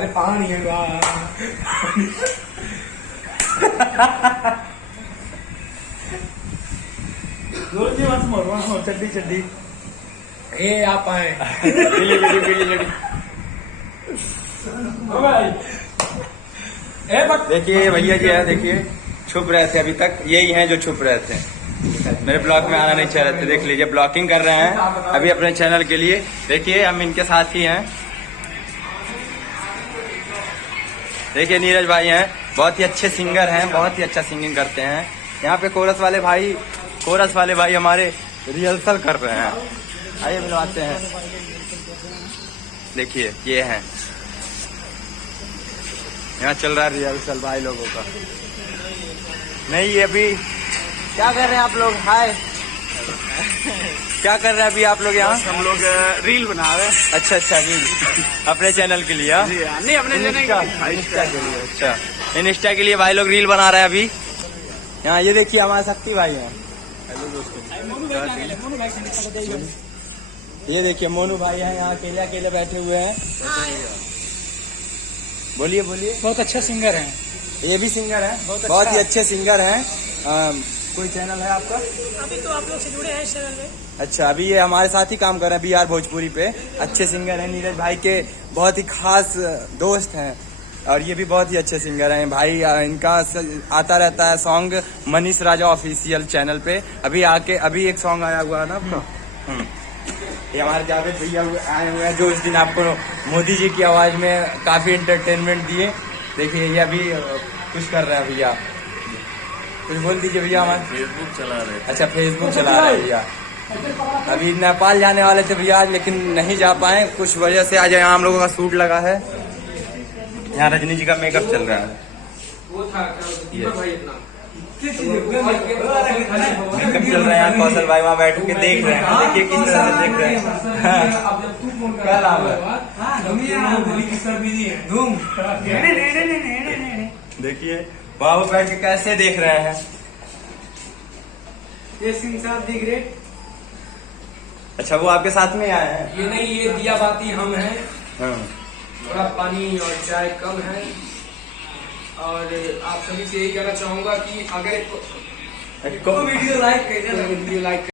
अरे पानी है चड्डी चड्डी ए आप आए पीली लड़ी देखिए भैया जी है, देखिए छुप रहे थे अभी तक, यही हैं जो छुप रहे थे, मेरे ब्लॉग में आना नहीं चाह रहे थे। देख लीजिए ब्लॉगिंग कर रहे हैं अभी अपने चैनल के लिए। देखिए हम इनके साथ ही हैं, देखिए नीरज भाई हैं, बहुत ही अच्छे सिंगर हैं, बहुत ही अच्छा सिंगिंग करते हैं। यहाँ पे कोरस वाले भाई हमारे रिहर्सल कर रहे हैं, आइए मिलवाते हैं। देखिए ये हैं, यहाँ चल रहा है रिहर्सल भाई लोगों का। नहीं ये अभी क्या कर रहे हैं आप लोग? हाय क्या कर रहे हैं अभी आप लोग यहाँ? हम लोग रील बना रहे हैं। अच्छा रील अपने चैनल के लिए? नहीं अपने इंस्टा के लिए। अच्छा इंस्टा के लिए भाई लोग रील बना रहे हैं अभी। यहाँ ये देखिए हमारे शक्ति भाई हैं, ये देखिए मोनू भाई हैं, यहाँ अकेले बैठे हुए हैं। बोलिए बहुत अच्छा सिंगर है, ये भी सिंगर है, बहुत ही अच्छे सिंगर हैं। कोई चैनल है आपका? अभी तो आप लोग से जुड़े हैं इस चैनल में। अच्छा अभी ये हमारे साथ ही काम कर रहे हैं BR भोजपुरी पे। अच्छे सिंगर हैं, नीरज भाई के बहुत ही खास दोस्त हैं और ये भी बहुत ही अच्छे सिंगर हैं भाई। इनका आता रहता है सॉन्ग मनीष राजा ऑफिशियल चैनल पे। अभी एक सॉन्ग आया हुआ है ना अपना। ये हमारे जावेद भैया आए हुए हैं जो उस दिन आपको मोदी जी की आवाज में काफी एंटरटेनमेंट दिए। देखिए ये अभी कुछ कर रहे हैं भैया, कुछ बोल दीजिए भैया। हमारे फेसबुक चला रहे थे। अच्छा फेसबुक चला रहे हैं भैया। अभी नेपाल जाने वाले थे भैया आज, लेकिन नहीं जा पाए कुछ वजह से। आज यहाँ हम लोगों का शूट लगा है, यहाँ रजनी जी का मेकअप चल रहा है। मेकअप चल रहा है यहाँ, कौशल भाई वहाँ बैठ के देख रहे हैं। देखिए किस तरह से देख रहे हैं। क्या नाम है? देखिए वहाँ वो बैठ के कैसे देख रहे हैं। ये सिंह साहब दिख रहे। अच्छा वो आपके साथ में आए हैं? ये नहीं, ये दिया बाती हम हैं। हाँ। थोड़ा पानी और चाय कम है और आप सभी से यही कहना चाहूंगा कि अगर वीडियो लाइक